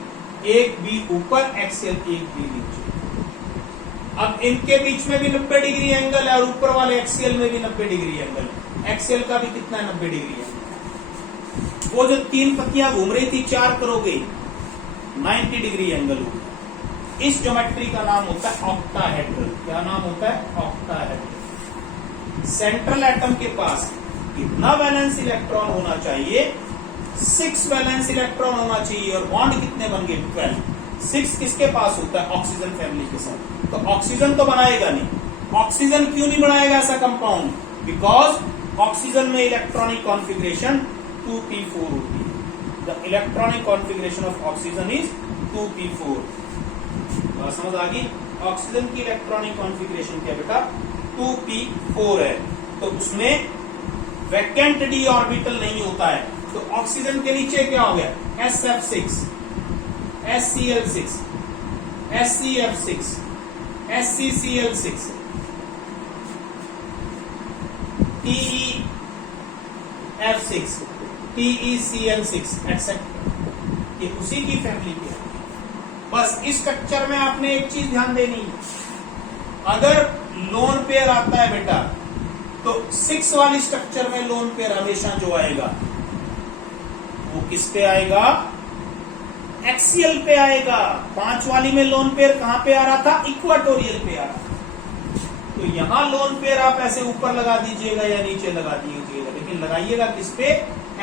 एक बी ऊपर एक्सियल, एक बी नीचे। अब इनके बीच में भी 90 डिग्री एंगल है और ऊपर वाले एक्सियल में भी 90 डिग्री एंगल। एक्सियल का भी कितना है, 90 डिग्री एंगल। वो जो 3 पत्तियां घूम रही थी 4 करोगे 90 डिग्री एंगल होगा। इस ज्योमेट्री का नाम होता है ऑक्टाहेड्रल। क्या नाम होता है, ऑक्टाहेड्रल। सेंट्रल एटम के पास कितना वैलेंस इलेक्ट्रॉन होना चाहिए, 6 वैलेंस इलेक्ट्रॉन होना चाहिए, और बॉन्ड कितने बन गए, 12। 6 किसके पास होता है, ऑक्सीजन फैमिली के साथ। तो ऑक्सीजन तो बनाएगा नहीं। ऑक्सीजन क्यों नहीं बनाएगा ऐसा कंपाउंड, बिकॉज ऑक्सीजन में इलेक्ट्रॉनिक कॉन्फ़िगरेशन 2p4 होती है। The electronic configuration of oxygen is 2p4। बात समझ आ गई। ऑक्सीजन की इलेक्ट्रॉनिक कॉन्फ़िगरेशन क्या बेटा, 2p4 है। तो उसमें वैकेंट डी ऑर्बिटल नहीं होता है। तो ऑक्सीजन के नीचे क्या हो गया, SF6, SCl6, SCF6, SCCl6, TeF6, TeCl6 etcetera. ये उसी की फैमिली की है। बस इस स्ट्रक्चर में आपने एक चीज ध्यान देनी है, अगर लोन पेयर आता है बेटा तो 6 वाली स्ट्रक्चर में लोन पेयर हमेशा जो आएगा वो किस पे आएगा, एक्सियल पे आएगा। 5 वाली में लोन पेयर कहां पे आ रहा था, इक्वाटोरियल पे आ रहा था। तो यहां लोन पेयर आप ऐसे ऊपर लगा दीजिएगा या नीचे लगा दीजिएगा, लेकिन लगाइएगा किस पे,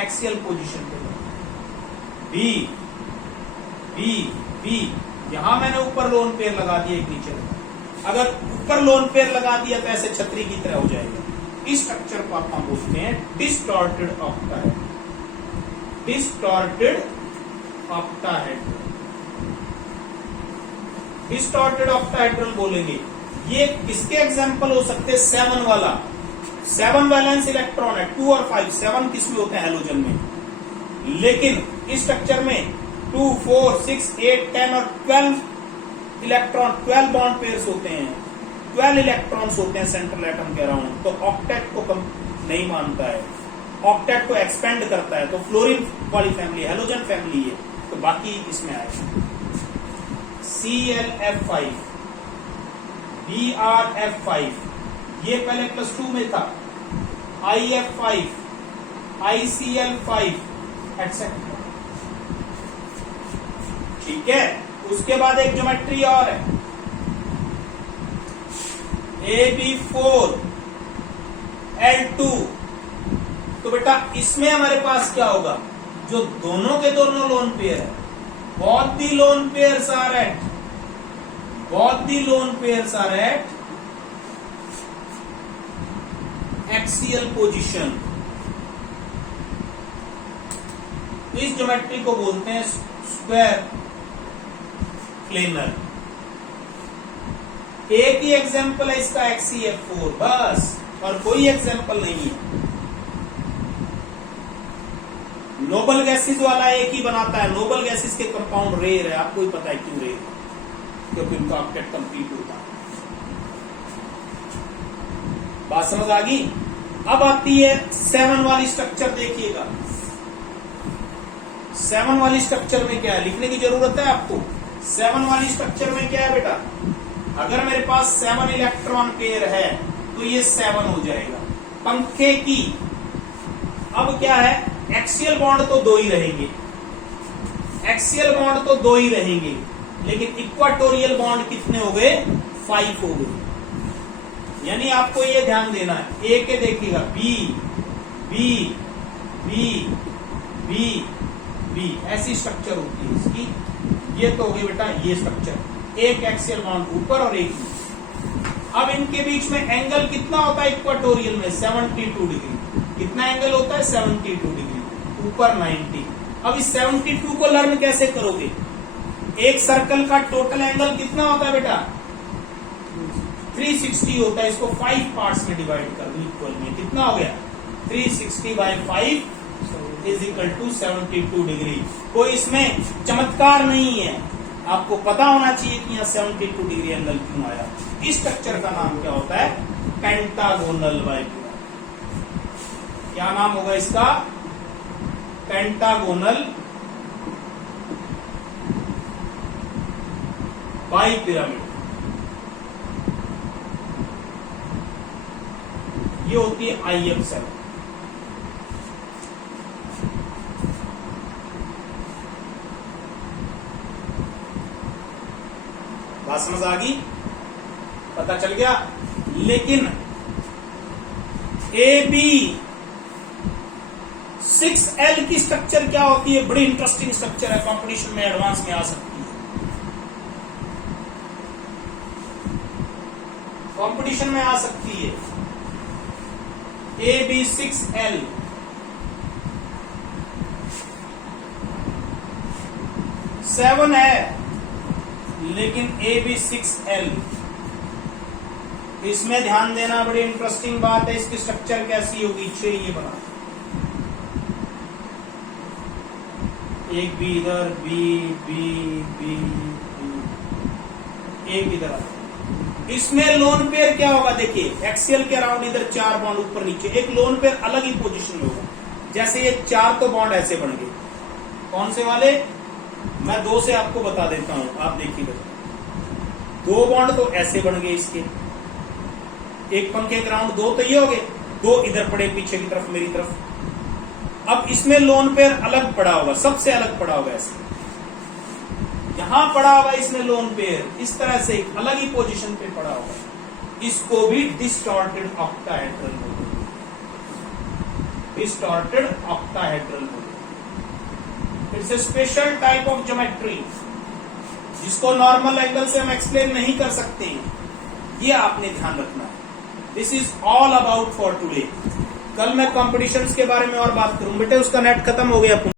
एक्सियल पोजीशन पे। बी बी बी, यहां मैंने ऊपर लोन पेयर लगा दिया, एक नीचे लगा। अगर ऊपर लोन पेयर लगा दिया तो ऐसे छतरी की तरह हो जाएगा। इस स्ट्रक्चर को आप बोलते हैं distorted octahedral. Distorted octahedral, distorted octahedral बोलेंगे। ये किसके एग्जांपल हो सकते हैं, 7 वाला। 7 वैलेंस इलेक्ट्रॉन है, 2 और 5। 7 किसमें होते हैं, हैलोजन में। लेकिन इस स्ट्रक्चर में 2, 4, 6, 8, 10 और 12 इलेक्ट्रॉन, 12 बॉन्ड पेयर्स होते हैं, 12 इलेक्ट्रॉन्स होते हैं सेंट्रल एटम के अराउंड। तो ऑक्टेट को कम नहीं मानता है, ऑक्टेट को एक्सपेंड करता है। तो फ्लोरीन वाली फैमिली, हैलोजन फैमिली है, तो बाकी इसमें आएगा। ClF5, BrF5, ये पहले +2 में था। IF5, ICl5 एक्सेट्रा, ठीक है। उसके बाद एक ज्योमेट्री और है, AB4, L2। तो बेटा इसमें हमारे पास क्या होगा, जो दोनों के दोनों लोन पेयर है, both the lone pairs are at, both the lone pairs are at axial position। इस ज्योमेट्री को बोलते हैं स्क्वायर प्लेनर। एक ही एग्जाम्पल है इसका, XCF4 बस, और कोई एग्जाम्पल नहीं है। नोबल गैसेस वाला एक ही बनाता है। नोबल गैसेस के कंपाउंड रेयर है, आपको ही पता है क्यों रेयर है, क्योंकि उनका ऑक्टेट कंप्लीट होता है। बात समझ आ गई। अब आती है 7 वाली स्ट्रक्चर, देखिएगा 7 वाली स्ट्रक्चर में क्या है, लिखने की जरूरत है आपको। 7 वाली स्ट्रक्चर में क्या है बेटा, अगर मेरे पास 7 इलेक्ट्रॉन पेयर है तो ये 7 हो जाएगा। पंखे की अब क्या है, एक्सियल बॉन्ड तो 2 ही रहेंगे, एक्सियल बॉन्ड तो 2 ही रहेंगे, लेकिन इक्वाटोरियल बॉन्ड कितने हो गए? 5 हो गए। यानी आपको ये ध्यान देना है, ए के देखिएगा B B B B B, ऐसी स्ट्रक्चर होती है इसकी। ये तो हो गई बेटा ये स्ट्रक्चर, एक एक्सियल बॉन्ड ऊपर और एक नीचे। अब इनके बीच में एंगल कितना होता है इक्वाटोरियल में? 72 डिग्री। कितना एंगल होता है? 72 डिग्री, ऊपर 90। अब इस 72 को लर्न कैसे करोगे? एक सर्कल का टोटल एंगल कितना होता है बेटा? 360 होता है। इसको 5 पार्ट्स में डिवाइड कर दो इक्वल में, कितना हो गया? 360/5 इज इक्वल टू 72 डिग्री। कोई इसमें चमत्कार नहीं है, आपको पता होना चाहिए कि यहाँ 72 डिग्री एंगल क्यों आया। इस स्ट्रक्चर का नाम क्या होता है? पेंटागोनल बाइपिरामिड। क्या नाम होगा इसका? पेंटागोनल बाइपिरामिड। ये होती है IF7। बात समझ आ गई? पता चल गया? लेकिन AB 6L की स्ट्रक्चर क्या होती है? बड़ी इंटरेस्टिंग स्ट्रक्चर है, कंपटीशन में एडवांस में आ सकती है। कंपटीशन में आ सकती है। AB 6L 7 है, लेकिन AB 6L, इसमें ध्यान देना, बड़ी इंटरेस्टिंग बात है। इसकी स्ट्रक्चर कैसी होगी? 6 ये बना, एक बी इधर, बी बी बी बी, एक इधर। इसमें लोन पेयर क्या होगा? देखिए एक्सियल के अराउंड इधर 4 बॉन्ड ऊपर नीचे, एक लोन पेयर अलग ही पोजीशन में होगा। जैसे ये 4 तो बॉन्ड ऐसे बन गए, कौन से वाले? मैं 2 से आपको बता देता हूं, आप देखिएगा। 2 बॉन्ड तो ऐसे बन गए इसके, एक पंखे के अराउंड 2 तो ये हो गए, 2 इधर पड़े पीछे की तरफ मेरी तरफ। अब इसमें लोन पेयर अलग पड़ा होगा, सबसे अलग पड़ा होगा ऐसे, यहां पड़ा होगा इसमें लोन पेयर, इस तरह से अलग ही पोजीशन पे पड़ा होगा। इसको भी डिस्टॉर्टेड ऑक्टाहेड्रल बोलते हैं, डिस्टॉर्टेड ऑक्टाहेड्रल बोलते हैं। It's a special type of geometry जिसको नॉर्मल एंगल से हम एक्सप्लेन नहीं कर सकते हैं। ये आपने ध्यान रखना है। This is all about for today. कल मैं कॉम्पिटिशन्स के बारे में और बात करूं। बेटे उसका नेट खत्म हो गया।